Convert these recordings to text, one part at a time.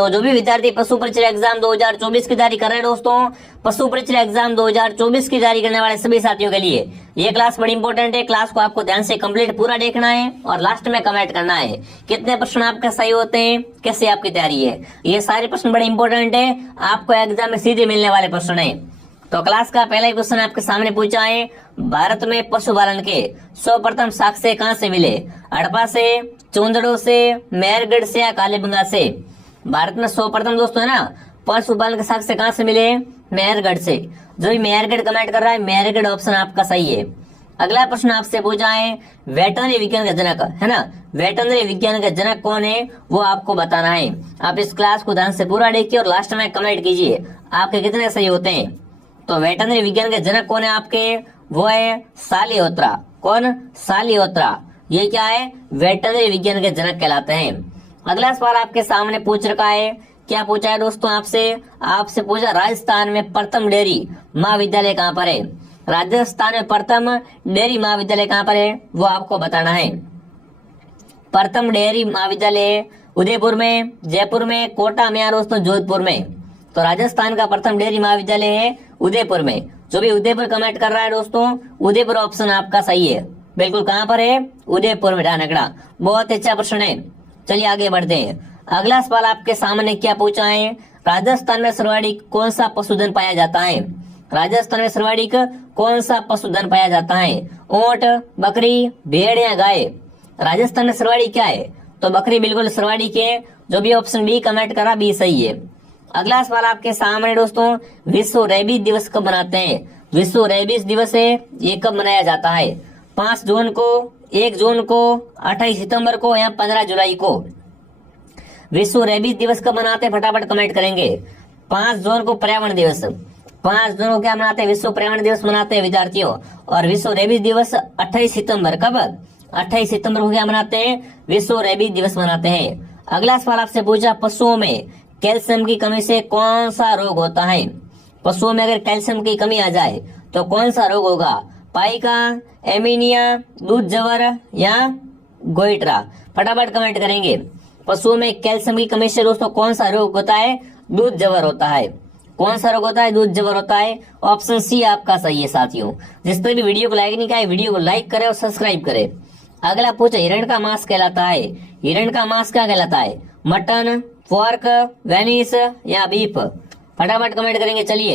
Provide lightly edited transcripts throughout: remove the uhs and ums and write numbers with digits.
तो जो भी विद्यार्थी पशु परिचय एग्जाम 2024 की तैयारी कर रहे हैं दोस्तों, पशु परिचय एग्जाम 2024 की तैयारी करने वाले सभी साथियों के लिए ये क्लास बड़ी इंपॉर्टेंट है। क्लास को आपको ध्यान से कंप्लीट पूरा देखना है और लास्ट में कमेंट करना है कितने प्रश्न आपके सही होते हैं, कैसे आपकी तैयारी है। ये सारे प्रश्न बड़े इंपॉर्टेंट है, आपको एग्जाम में सीधे मिलने वाले प्रश्न है। तो क्लास का पहला क्वेश्चन आपके सामने पूछा है, भारत में पशुपालन के सर्वप्रथम साक्ष्य कहां से मिले? हड़प्पा से, चूंदड़ो से, मेहरगढ़ से या कालीबंगा से? भारत में सर्वप्रथम दोस्तों है ना पशुपालन के साक्ष्य कहां से मिले? मेहरगढ़ से। जो भी मेहरगढ़ कमेंट कर रहा है, मेहरगढ़ ऑप्शन आपका सही है। अगला प्रश्न आपसे पूछा है, वेटरनरी विज्ञान का जनक है ना, वेटरनरी विज्ञान का जनक कौन है वो आपको बताना है। आप इस क्लास को ध्यान से पूरा देखिए और लास्ट में कमेंट कीजिए आपके कितने सही होते हैं। तो वेटरनरी विज्ञान के जनक कौन है आपके? वो है सालिहोत्रा। कौन? सालिहोत्रा। ये क्या है? वेटरनरी विज्ञान के जनक कहलाते हैं। अगला सवाल आपके सामने पूछ रखा है, क्या पूछा है दोस्तों आपसे पूछा राजस्थान में प्रथम डेयरी महाविद्यालय कहाँ पर है? राजस्थान में प्रथम डेयरी महाविद्यालय कहाँ पर है वो आपको बताना है। प्रथम डेयरी महाविद्यालय उदयपुर में, जयपुर में, कोटा में या दोस्तों जोधपुर में? तो राजस्थान का प्रथम डेयरी महाविद्यालय है उदयपुर में। जो भी उदयपुर कमेंट कर रहा है दोस्तों, उदयपुर ऑप्शन आपका सही है। बिल्कुल कहाँ पर है? उदयपुर में। ध्यान बहुत अच्छा प्रश्न है। चलिए आगे बढ़ते हैं। अगला सवाल आपके सामने क्या पूछा है, राजस्थान में सर्वाधिक कौन सा पशुधन पाया जाता है? राजस्थान में सर्वाधिक कौन सा पशुधन पाया जाता है? ऊंट, बकरी, भेड़ या गाय? राजस्थान में सर्वाधिक क्या है? तो बकरी बिल्कुल सर्वाधिक है। जो भी ऑप्शन बी कमेंट करा बी सही है। अगला सवाल आपके सामने दोस्तों, विश्व रेबीज दिवस कब मनाते हैं? विश्व रेबीज दिवस है ये कब मनाया जाता है? 5 जून को, 1 जून को, 28 सितंबर को या 15 जुलाई को? विश्व रेबीज दिवस कब मनाते हैं? फटाफट कमेंट करेंगे। 5 जून को पर्यावरण दिवस। 5 जून को क्या मनाते हैं? विश्व पर्यावरण दिवस मनाते हैं विद्यार्थियों। और विश्व रेबीज दिवस 28 सितंबर। कब? 28 सितंबर को क्या मनाते हैं? विश्व रेबीज दिवस मनाते हैं। अगला सवाल आपसे पूछा, पशुओं में कैल्शियम की कमी से कौन सा रोग होता है? पशुओं में अगर कैल्शियम की कमी आ जाए तो कौन सा रोग होगा? पाइका, एमीनिया, दूध जवर या गोइट्रा? फटाफट कमेंट करेंगे। पशुओं में कैल्शियम की कमी से दोस्तों कौन सा रोग होता है? दूध जवर होता है। कौन सा रोग होता है? दूध जवर होता है। ऑप्शन सी आपका सही है साथियों। जिसने भी वीडियो को लाइक नहीं किया, वीडियो को लाइक करे और सब्सक्राइब करे। अगला पूछा, हिरण का मांस कहलाता है? हिरण का मांस क्या कहलाता है? मटन, पोर्क, वेनिस या बीफ? फटाफट कमेंट करेंगे। चलिए,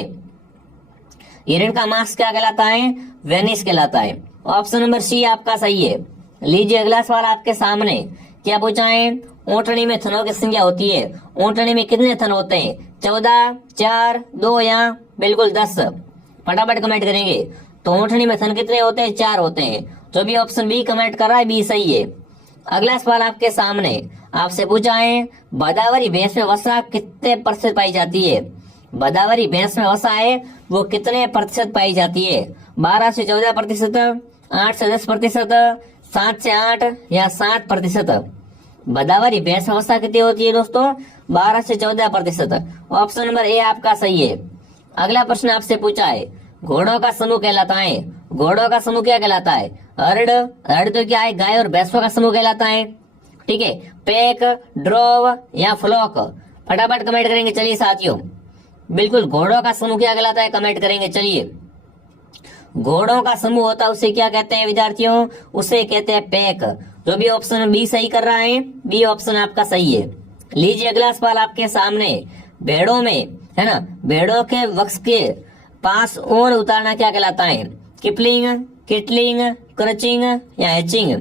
हिरण का मांस क्या कहलाता है? वेनिस कहलाता है। ऑप्शन नंबर सी आपका सही है। लीजिए अगला सवाल आपके सामने क्या पूछा है, ऊंटनी में थनों की संख्या होती है? ऊंटनी में कितने थन होते हैं? 14, 4, 2 या बिल्कुल 10? फटाफट कमेंट करेंगे। तो ऊंटनी में थन कितने होते हैं? 4 होते हैं। जो भी ऑप्शन बी कमेंट कर रहा है बी सही है। अगला सवाल आपके सामने आपसे पूछा है, भदावरी भैंस में वसा कितने प्रतिशत पाई जाती है? भदावरी भैंस में वसा है वो कितने प्रतिशत पाई जाती है? 12 से 14%, 8 से 10%, 7 से 8 या 7%? भदावरी भैंस में वसा कितनी होती है दोस्तों? 12 से 14%। ऑप्शन नंबर ए आपका सही है। अगला प्रश्न आपसे पूछा है, घोड़ों का समूह कहलाता है? घोड़ों का समूह क्या कहलाता है? हर्ड। हर्ड तो क्या है? गाय और भैंसों का समूह कहलाता है। ठीक है, पैक, ड्रोव या फ्लॉक? फटाफट कमेंट करेंगे। चलिए साथियों, बिल्कुल घोड़ों का समूह क्या कहलाता है? कमेंट करेंगे। चलिए, घोड़ों का समूह होता है उसे क्या कहते हैं विद्यार्थियों? उसे कहते हैं पैक। जो भी ऑप्शन बी सही कर रहा है, बी ऑप्शन आपका सही है। लीजिए अगला सवाल आपके सामने, भेड़ों में है ना, भेड़ों के वक्ष के पास ऊन उतारना क्या कहलाता है? किपलिंग, किटलिंग, क्रचिंग या हैचिंग?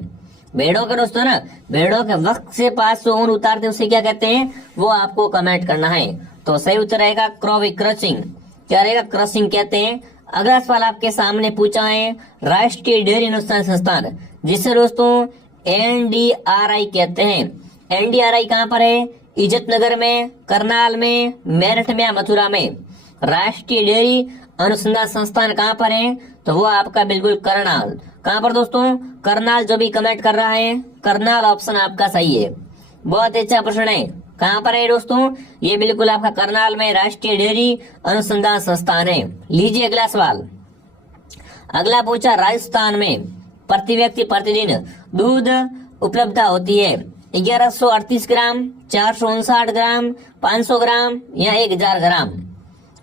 भेड़ों के दोस्तों ना, भेड़ों के वक्ष से पास ऊन उतारते उसे क्या कहते हैं वो आपको कमेंट करना है। तो सही उत्तर रहेगा क्रचिंग। क्या रहेगा? क्रचिंग कहते हैं। अगला सवाल आपके सामने पूछा है, राष्ट्रीय डेयरी अनुसंधान संस्थान जिसे दोस्तों NDRI कहते हैं, NDRI कहाँ पर है? इज्जत नगर में, करनाल में, मेरठ में या मथुरा में? राष्ट्रीय डेयरी अनुसंधान संस्थान कहाँ पर है? तो वो आपका बिल्कुल करनाल। कहाँ पर दोस्तों? करनाल। जो भी कमेंट कर रहा है करनाल ऑप्शन आपका सही है। बहुत अच्छा प्रश्न है। कहाँ पर है दोस्तों? ये बिल्कुल आपका करनाल में राष्ट्रीय डेयरी अनुसंधान संस्थान है। लीजिए अगला सवाल। अगला पूछा, राजस्थान में प्रति व्यक्ति प्रतिदिन दूध उपलब्धता होती है 1138 ग्राम, 459 ग्राम, 500 ग्राम या 1000 ग्राम?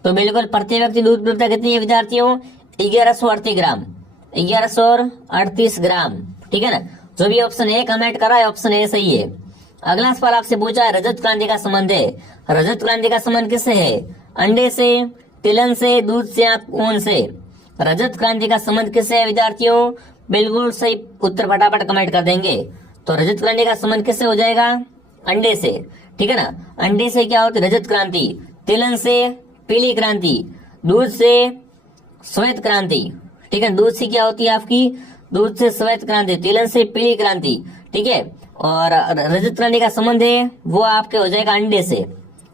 तो बिल्कुल प्रति व्यक्ति दूध उपलब्धता कितनी है विद्यार्थियों? 1138 ग्राम, 1138 ग्राम। ठीक है ना, जो भी ऑप्शन ए कमेंट करा है ऑप्शन ए सही है। अगला सवाल आपसे पूछा है रजत क्रांति का संबंध है। रजत क्रांति का संबंध किससे है? अंडे से, तिलहन से, दूध से या ऊन से? रजत क्रांति का संबंध किससे है विद्यार्थियों? बिल्कुल सही उत्तर फटाफट कमेंट कर देंगे। तो रजत क्रांति का संबंध किससे हो जाएगा? अंडे से। ठीक है ना, अंडे से क्या होती है रजत क्रांति, तिलहन से पीली क्रांति, दूध से श्वेत क्रांति। ठीक है, दूध से क्या होती है आपकी? दूध से श्वेत क्रांति, तिलहन से पीली क्रांति। ठीक है, और रजत क्रांति का संबंध है वो आपके हो जाएगा अंडे से।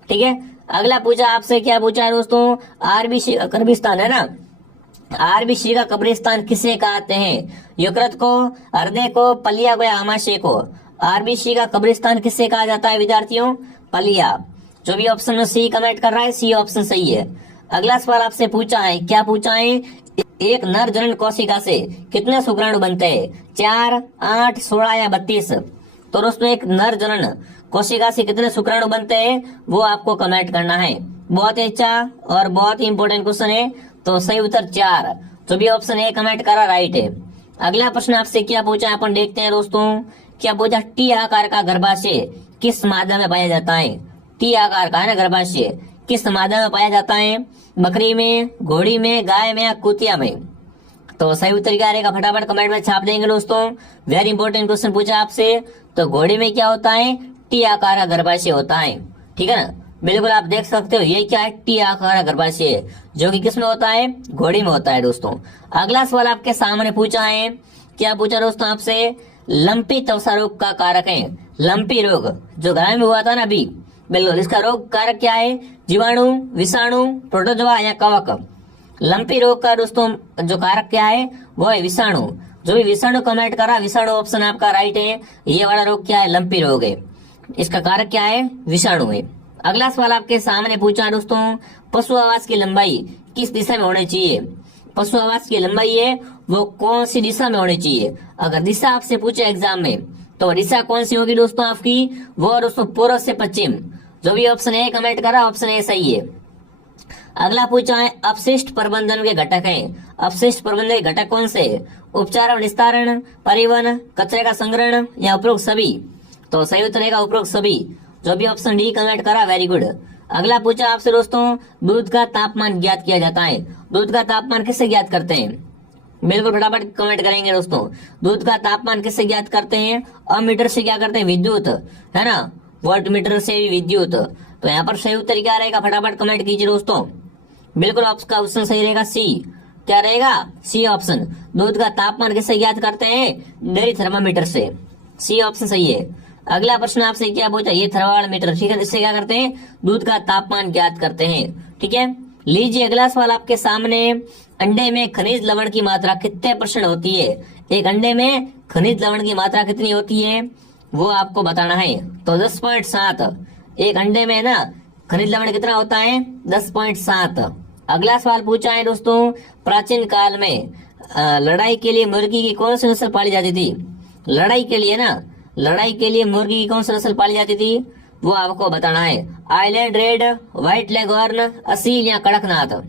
ठीक है, अगला पूछा आपसे, क्या पूछा है दोस्तों? आरबीसी का कब्रिस्तान है ना, आरबीसी का कब्रिस्तान किसे कहते हैं? यकृत को, हृदय को, पलिया को या आमाशय को? आरबीसी का कब्रिस्तान किससे कहा जाता है विद्यार्थियों? पलिया। जो भी ऑप्शन में सी कमेंट कर रहा है सी ऑप्शन सही है। अगला सवाल आपसे पूछा है, क्या पूछा है? एक नर जनन कोशिका से कितने शुक्राणु बनते हैं? 4, 8, 16 या 32? तो दोस्तों एक नर जनन कोशिका से कितने शुक्राणु बनते हैं वो आपको कमेंट करना है। बहुत ही अच्छा और बहुत ही इंपॉर्टेंट क्वेश्चन है। तो सही उत्तर 4, जो भी ऑप्शन ए कमेंट करा राइट है। अगला प्रश्न आपसे क्या पूछा है अपन देखते हैं दोस्तों। क्या पूछा? टी आकार का गर्भाशय किस मादा में पाया जाता है? टी आकार का है ना गर्भाशय, किस मादा में पाया जाता है? बकरी में, घोड़ी में, गाय में या कुतिया में? तो सही उत्तर क्या रहेगा फटाफट कमेंट में छाप देंगे दोस्तों। वेरी इंपॉर्टेंट क्वेश्चन पूछा आपसे। तो घोड़ी में क्या होता है? टी आकार का गर्भाशय होता है। ठीक है ना, बिल्कुल आप देख सकते हो ये क्या है? टी आकार का गर्भाशय, जो कि किसमें होता है? घोड़ी में होता है दोस्तों। अगला सवाल आपके सामने पूछा है, क्या पूछा दोस्तों आपसे? लंपी त्वचा रोग का कारक है। लंपी रोग जो गाय में हुआ था ना अभी, बिल्कुल इसका रोग कारक क्या है? जीवाणु, विषाणु, प्रोटोजोआ या कवक? लंपी रोग का दोस्तों जो कारक क्या है वो है विषाणु। जो भी विषाणु कमेंट करा विषाणु ऑप्शन आपका राइट है। ये वाला रोग क्या है? लंपी रोग है। इसका कारक क्या है? विषाणु है। अगला सवाल आपके सामने पूछा दोस्तों, पशु आवास की लंबाई किस दिशा में होनी चाहिए? पशु आवास की लंबाई है वो कौन सी दिशा में होनी चाहिए? अगर दिशा आपसे पूछे एग्जाम में तो दिशा कौन सी होगी दोस्तों आपकी? वो दोस्तों पूर्व से पश्चिम। जो भी ऑप्शन ए कमेंट करा ऑप्शन ए सही है। अगला पूछा है अपशिष्ट प्रबंधन के घटक हैं। अपशिष्ट प्रबंधन के घटक कौन से? उपचार और निस्तारण, परिवहन, कचरे का संग्रहण या उपरोक्त सभी? तो सही उत्तर रहेगा उपरोक्त सभी। जो भी ऑप्शन डी कमेंट करा वेरी गुड। अगला पूछा आपसे दोस्तों, दूध का तापमान ज्ञात किया जाता है। दूध का तापमान किससे ज्ञात करते हैं? बिल्कुल फटाफट कमेंट करेंगे दोस्तों। दूध का तापमान किससे ज्ञात करते हैं? अमीटर से क्या करते हैं? विद्युत, है ना, वोल्ट मीटर से विद्युत। तो यहाँ पर सही उत्तर क्या रहेगा फटाफट कमेंट कीजिए दोस्तों। बिल्कुल आपका ऑप्शन सही रहेगा सी। क्या रहेगा? C option. दूध का तापमान किससे ज्ञात करते हैं? डेयरी थर्मामीटर से। सी ऑप्शन सही है। अगला प्रश्न आपसे क्या पूछा? ये थर्मामीटर, ठीक है, इससे क्या करते हैं? दूध का तापमान ज्ञात करते हैं। ठीक है, लीजिए अगला सवाल आपके सामने। अंडे में खनिज लवण की मात्रा कितने % होती है? एक अंडे में खनिज लवण की मात्रा कितनी होती है वो आपको बताना है। तो 10.7। एक अंडे में ना खनिज लवण कितना होता है? 10.7। अगला सवाल पूछा है दोस्तों, प्राचीन काल में लड़ाई के लिए मुर्गी की कौन सी नस्ल पाली जाती थी? लड़ाई के लिए ना, लड़ाई के लिए मुर्गी की कौन सी नस्ल पाली जाती थी वो आपको बताना है। Island red, white leghorn, Aseel या कड़कनाथ?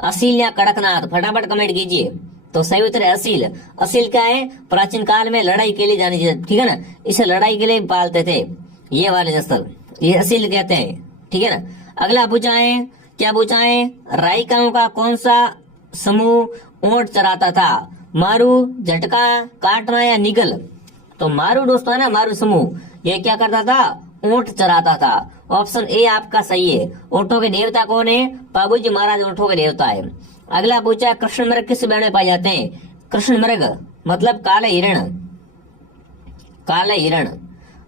असील या कड़कनाथ फटाफट कमेंट कीजिए। तो सही उत्तर है असील। असील क्या है? प्राचीन काल में लड़ाई के लिए जानी जाती, ठीक है ना, इसे लड़ाई के लिए पालते थे ये वाले नस्ल, ये असील कहते हैं। ठीक है ना। अगला पूछा है, क्या पूछा है? राइकाओं का कौन सा समूह ऊंट चराता था? मारू, झटका, काटना या निगल? तो मारू दोस्तों है ना, मारू समूह ये क्या करता था? ऊंट चराता था। ऑप्शन ए आपका सही है। ऊंटों के देवता कौन है? बाबूजी महाराज ऊंटों के देवता है। अगला पूछा, कृष्ण मृग किस वर्ण में पाए जाते हैं? कृष्ण मृग मतलब काले हिरण। काले हिरण,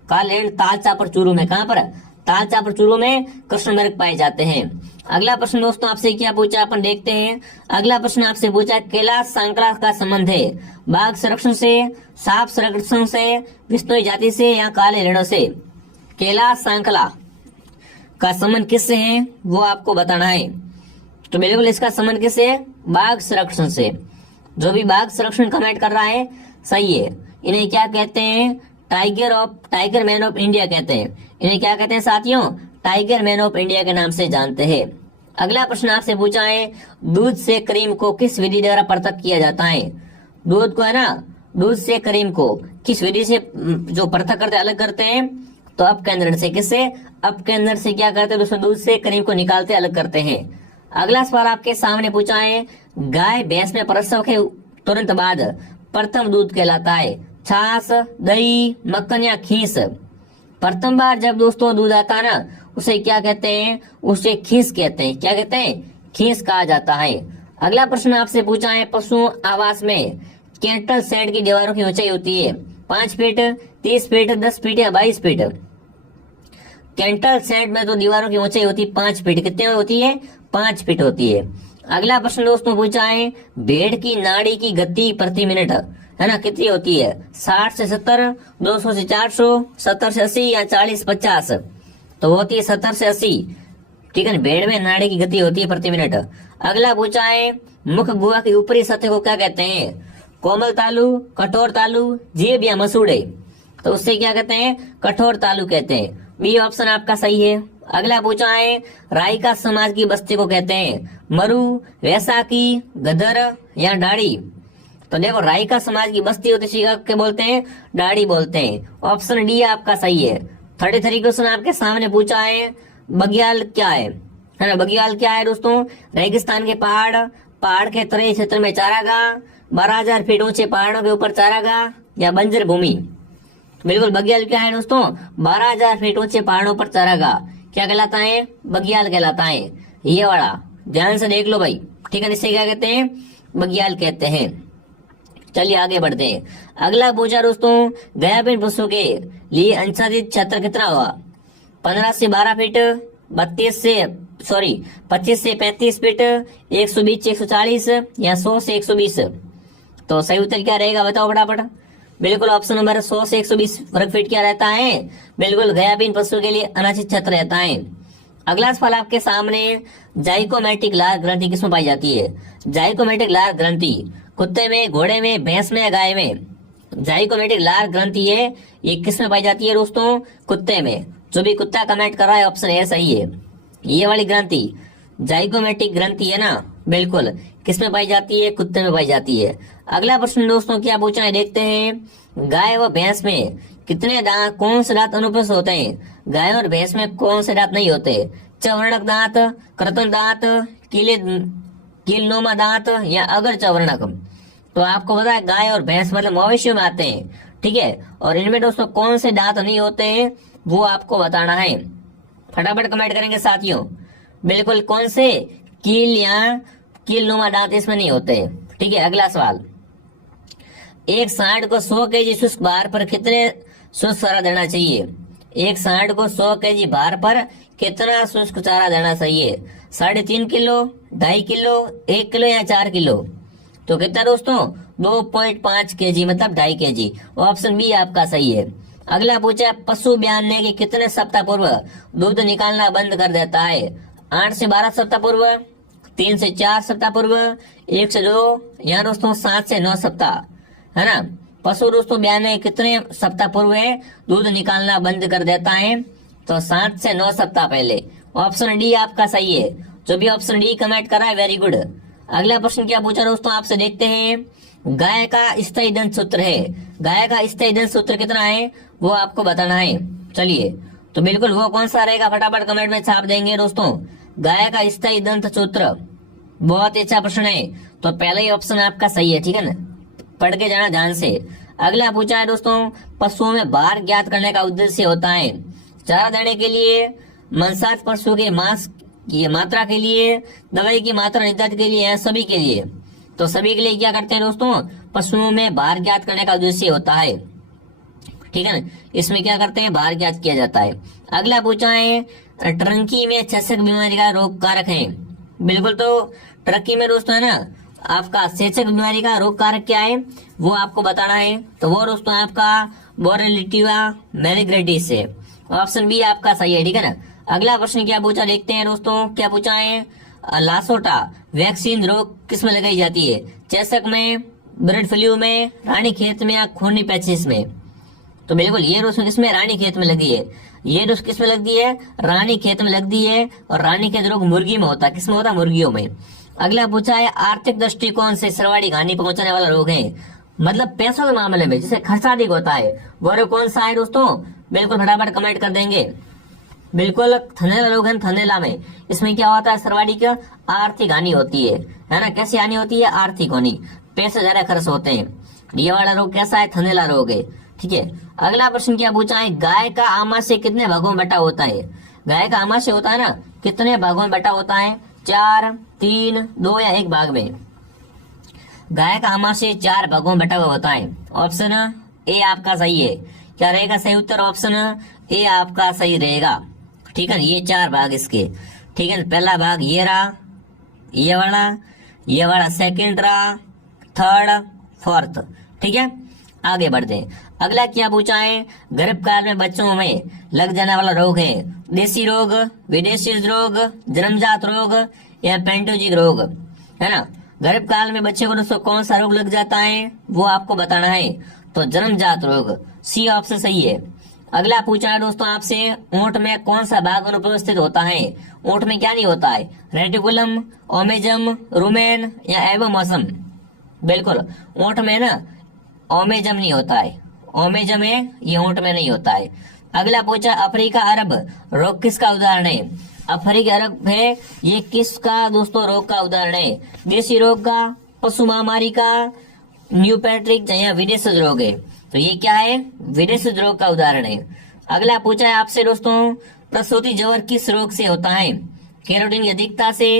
काले हिरण तालचापर चूरू में, कहां पर? तालचापर चूरू में कृष्ण मृग पाए जाते हैं। अगला प्रश्न दोस्तों आपसे क्या पूछा अपन देखते हैं। अगला प्रश्न आपसे पूछा, कैलाश सांकला का संबंध है बाघ संरक्षण से, सांप संरक्षण से, विष्णु जाति से या काले हिरणों से? कैलाश सांकला का संबंध किससे है वो आपको बताना है। तो बिल्कुल इसका संबंध किससे है? बाघ संरक्षण से। जो भी बाघ संरक्षण कमेंट कर रहा है सही है। इन्हें क्या कहते हैं? टाइगर मैन ऑफ इंडिया कहते हैं। इन्हें क्या कहते हैं साथियों? टाइगर मैन ऑफ इंडिया के नाम से जानते हैं। अगला प्रश्न आपसे पूछा है, दूध से क्रीम को किस विधि द्वारा पृथक किया जाता है? दूध को है ना, दूध से क्रीम को किस विधि से जो पृथक करते अलग करते हैं? तो अपकेंद्रण से। किससे? अपकेंद्रण से क्या करते हैं दोस्तों? दूध से क्रीम को निकालते अलग करते हैं। अगला सवाल आपके सामने पूछा है, गाय भैंस में प्रसव के तुरंत बाद प्रथम दूध कहलाता है? छाछ, दही, मक्खन या खीस? प्रथम बार जब दोस्तों दूध आता है ना, उसे क्या कहते हैं? उसे खीस कहते हैं। क्या कहते हैं? खीस कहा जाता है। अगला प्रश्न आपसे पूछा है, पशु आवास में कैटल शेड की दीवारों की ऊंचाई होती है 5 फीट, 30 फीट, 10 फीट या 22 फीट? कैटल शेड में तो दीवारों की ऊंचाई होती है 5 फीट। कितने होती है? 5 फीट होती है। अगला प्रश्न दोस्तों पूछा है, भेड़ की नाड़ी की गति प्रति मिनट है ना कितनी होती है? 60 से 70, 200 से 400, 70 से 80 या 40 50? तो होती है 70 से 80। ठीक है, भेड़ में नाड़ी की गति होती है प्रति मिनट। अगला पूछा है, मुख गुहा की ऊपरी सतह को क्या कहते हैं? कोमल तालु, कठोर तालु, जीभ या मसूड़े? तो उससे क्या कहते हैं? कठोर तालु कहते हैं। बी ऑप्शन आपका सही है। अगला पूछा है, रायका समाज की बस्ती को कहते हैं? मरु, वैसाखी, गदर या डाड़ी? तो देखो, रायका समाज की बस्ती होती है क्या बोलते हैं? डाड़ी बोलते हैं। ऑप्शन डी आपका सही है। 33 क्वेश्चन आपके सामने पूछा है, बघियाल क्या है ना? बघियाल क्या है दोस्तों? रेगिस्तान के पहाड़ के तराई क्षेत्र में चारागाह, 12,000 फीट ऊंचे पहाड़ों के ऊपर चारागाह या बंजर भूमि? बिल्कुल, बघियाल क्या है दोस्तों? 12,000 फीट ऊंचे पहाड़ों पर चारागाह क्या कहलाता है? बघियाल कहलाता है। ये वाला ध्यान से देख लो भाई। ठीक है, इसे क्या कहते हैं? बघियाल कहते हैं। चलिए आगे बढ़ते हैं। अगला पूछा दोस्तों, गयाबिन पशु के लिए आच्छादित क्षेत्र कितना हुआ? 15 से 12 फीट, 25 से 35 फीट, 120 से 140 या 100 से 120? तो सही उत्तर क्या रहेगा बताओ फटाफट। बिल्कुल, ऑप्शन नंबर 100 से 120 वर्ग फीट क्या रहता है? बिल्कुल, गयाबिन पशु के लिए अनाच्छादित क्षेत्र रहता है। अगला सवाल आपके सामने, जाइकोमेटिक लार ग्रंथि किसमें पाई जाती है? जाइकोमेटिक लार ग्रंथि कुत्ते में, घोड़े में, भैंस में या गाय में? जाइकोमेटिक लार ग्रंथि है, ये किस में पाई जाती है दोस्तों? कुत्ते में। जो भी कुत्ता कमेंट कर रहा है ऑप्शन ए सही है। ये वाली ग्रंथि जाइकोमेटिक ग्रंथि है ना, बिल्कुल किस में पाई जाती है? कुत्ते में पाई जाती है। अगला प्रश्न दोस्तों क्या पूछा है देखते हैं, गाय व भैंस में कितने दांत, कौन से दांत अनुपस्थित होते हैं? गाय और भैंस में कौन से दांत नहीं होते? चवर्णक दांत, कृत्रिम दांत, कीलनुमा दांत या अगर चवर्णक? तो आपको पता है गाय और भैंस मतलब मवेशियों में आते हैं। ठीक है, और इनमें दोस्तों कौन से दांत नहीं होते हैं वो आपको बताना है। फटाफट कमेंट करेंगे साथियों। बिल्कुल, कौन से? कील या कीलनुमा दांत इसमें नहीं होते। ठीक है, अगला सवाल, एक सांड को 100 केजी शुष्क भार पर कितने शुष्क चारा देना चाहिए? एक सांड को 100 केजी भार पर कितना शुष्क चारा देना चाहिए? 3.5 किलो, 2.5 किलो, 1 किलो या 4 किलो? तो कितना दोस्तों? 2.5 केजी मतलब 2.5 केजी। ऑप्शन बी आपका सही है। अगला पूछा, पशु ब्याने के कितने सप्ताह पूर्व दूध निकालना बंद कर देता है? 8 से 12 सप्ताह पूर्व, 3 से 4 सप्ताह पूर्व, 1 से 2 या दोस्तों 7 से 9 सप्ताह? है ना, पशु दोस्तों ब्याने कितने सप्ताह पूर्व है दूध निकालना बंद कर देता है? तो 7 से 9 सप्ताह पहले। ऑप्शन डी आपका सही है। जो भी ऑप्शन डी कमेंट करा है वेरी गुड। अगला प्रश्न क्या पूछा दोस्तों आपसे देखते हैं, गाय का स्थायी दंत सूत्र है, गाय का स्थायी दंत सूत्र कितना है वो आपको बताना है। चलिए, तो बिल्कुल वो कौन सा रहेगा फटाफट कमेंट में छाप देंगे दोस्तों। गाय का स्थायी दंत सूत्र, बहुत अच्छा प्रश्न है। तो पहला ही ऑप्शन आपका सही है। ठीक है ना, पढ़ के जाना ध्यान से। अगला पूछा है दोस्तों, पशुओं में भार ज्ञात करने का उद्देश्य होता है? चारा देने के लिए, मांसाहारी पशु के मांस की मात्रा के लिए, दवाई की मात्रा निर्धारित के लिए, सभी के लिए? तो सभी के लिए क्या करते हैं दोस्तों? पशुओं में भार ज्ञात करने का उद्देश्य होता है। ठीक है ना, इसमें क्या करते हैं? भार ज्ञात किया जाता है। अगला पूछा है, ट्रंकी में चेचक बीमारी का रोग कारक है? बिल्कुल, तो ट्रंकी में दोस्तों है ना आपका चेचक बीमारी का रोग कारक क्या है वो आपको बताना है। तो वो दोस्तों आपका बोरेलिटिवा मेनिग्रेटिस है। ऑप्शन बी आपका सही है। ठीक है ना, अगला प्रश्न क्या पूछा देखते हैं दोस्तों। क्या पूछा है, लासोटा वैक्सीन रोग किस में लगाई जाती है? चेचक में, बर्ड फ्लू में, रानीखेत में या खूनी पैचिस में? तो बिल्कुल ये रोज किसमें, रानी खेत में लगी है। ये रोज किसमें लगती है, रानी खेत में लगती है। और रानी खेत रोग मुर्गी में होता है, किसमें होता है, मुर्गियों में। अगला पूछा है आर्थिक दृष्टिकोण से सर्वाधिक हानि पहुंचाने वाला रोग है, मतलब पैसों के मामले में जिसे खर्चा अधिक होता है, वो रोग कौन सा है दोस्तों, बिल्कुल फटाफट कमेंट कर देंगे। बिल्कुल थनैला रोग है, थनैला में इसमें क्या होता है, सर्वाधिक आर्थिक हानि होती है ना। कैसी हानि होती है, आर्थिक हानि, पैसे ज्यादा खर्च होते हैं। ये वाला रोग कैसा है, थनैला रोग है। ठीक है, अगला प्रश्न क्या पूछा है, गाय का आमाशय कितने भागों में बटा होता है। गाय का आमाशय होता है ना, कितने भागों में बटा होता है, 4, 3, 2 या 1 भाग में। गाय का आमाशय 4 भागों में बटा हुआ होता है। ऑप्शन ए आपका सही है। क्या रहेगा सही उत्तर, ऑप्शन ए आपका सही रहेगा। ठीक है, ये 4 भाग इसके। ठीक है, पहला भाग ये रहा, ये वाला सेकंड रहा, थर्ड, फोर्थ। ठीक है, आगे बढ़ते हैं। अगला क्या पूछा है, गर्भकाल में बच्चों में लग जाने वाला रोग है, देसी रोग, विदेशी रोग, जन्मजात रोग या पेंटोजिक रोग, है ना। गर्भकाल में बच्चे को दोस्तों कौन सा रोग लग जाता है, वो आपको बताना है। तो जन्मजात रोग, सी ऑप्शन सही है। अगला पूछा है दोस्तों आपसे, ऊंट में कौन सा भाग अनुपस्थित होता है। ऊंट में क्या नहीं होता है, रेटिकुलम, ओमेजम, रुमेन या एवोमोसम। बिल्कुल ऊंट में ना ओमेजम नहीं होता है, ओमेजम है, ये ऊंट में नहीं होता है। अगला पूछा, अफ्रीका अरब रोग किसका उदाहरण है। अफ्रीका अरब है, ये किसका दोस्तों रोग का उदाहरण है, देसी रोग का, पशु महामारी का, न्यूपैट्रिक या विदेशी रोग है। तो ये क्या है, विदेशी रोग का उदाहरण है। अगला पूछा है आपसे दोस्तों, प्रसूति ज्वर किस रोग से होता है। कैरोटीन की अधिकता से,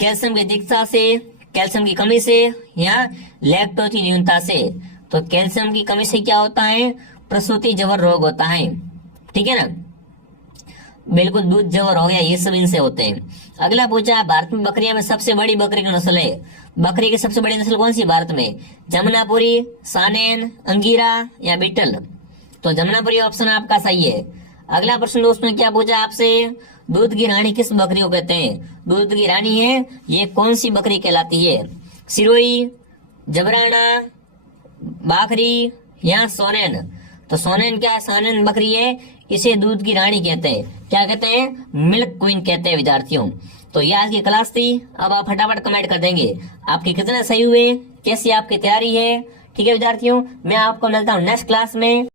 कैल्शियम की अधिकता से, कैल्शियम की कमी से या लैक्टोज की न्यूनता से। तो कैल्शियम की कमी से क्या होता है, प्रसूति ज्वर रोग होता है। ठीक है ना, बिल्कुल दूध ज्वर हो गया, ये सब इनसे होते हैं। अगला पूछा है, भारत में बकरियों में सबसे बड़ी बकरी की नस्ल है। बकरी की सबसे बड़ी नस्ल कौन सी भारत में, जमुनापुरी, सानेन, अंगीरा या बीटल। तो जमुनापुरी ऑप्शन आपका सही है। अगला प्रश्न दोस्तों क्या पूछा आपसे, दूध की रानी किस बकरी को कहते हैं। दूध की रानी है, ये कौन सी बकरी कहलाती है, सिरोही, जबराना, बाखरी या सोनेन। तो सोनेन क्या है, सोनेन बकरी है, इसे दूध की रानी कहते हैं। क्या कहते हैं, मिल्क क्वीन कहते हैं विद्यार्थियों। तो ये आज की क्लास थी। अब आप फटाफट कमेंट कर देंगे आपके कितने सही हुए, कैसी आपकी तैयारी है। ठीक है विद्यार्थियों, मैं आपको मिलता हूँ नेक्स्ट क्लास में।